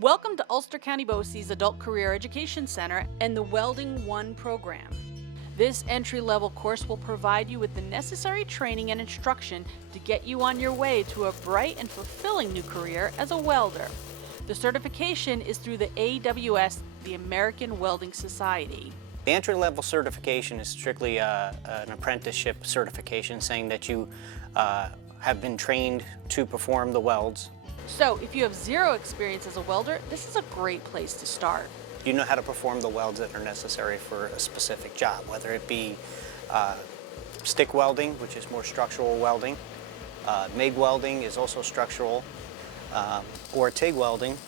Welcome to Ulster County BOCES Adult Career Education Center and the Welding 1 program. This entry-level course will provide you with the necessary training and instruction to get you on your way to a bright and fulfilling new career as a welder. The certification is through the AWS, the American Welding Society. The entry-level certification is strictly an apprenticeship certification saying that you have been trained to perform the welds. So if you have zero experience as a welder, this is a great place to start. You know how to perform the welds that are necessary for a specific job, whether it be stick welding, which is more structural welding, MIG welding is also structural, or TIG welding,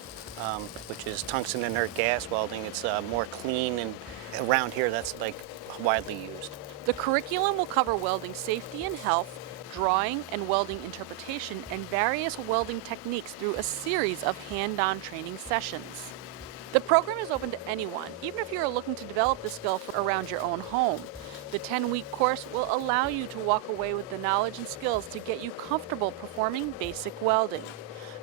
which is tungsten inert gas welding. It's more clean, and around here that's like widely used. The curriculum will cover welding safety and health, drawing and welding interpretation, and various welding techniques through a series of hand-on training sessions. The program is open to anyone, even if you are looking to develop the skill for around your own home. The 10-week course will allow you to walk away with the knowledge and skills to get you comfortable performing basic welding.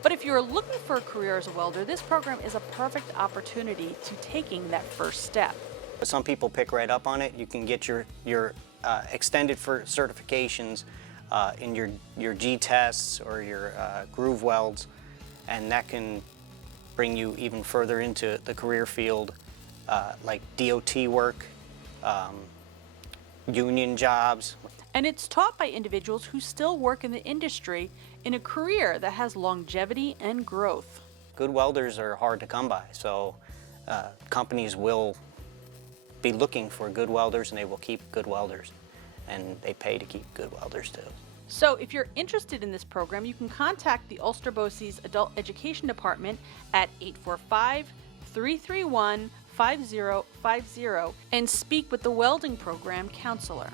But if you are looking for a career as a welder, this program is a perfect opportunity to taking that first step. Some people pick right up on it. You can get your extended for certifications in your G tests or your groove welds, and that can bring you even further into the career field, like DOT work, union jobs. And it's taught by individuals who still work in the industry in a career that has longevity and growth. Good welders are hard to come by, so companies will be looking for good welders, and they will keep good welders, and they pay to keep good welders too. So if you're interested in this program, you can contact the Ulster BOCES Adult Education Department at 845-331-5050 and speak with the welding program counselor.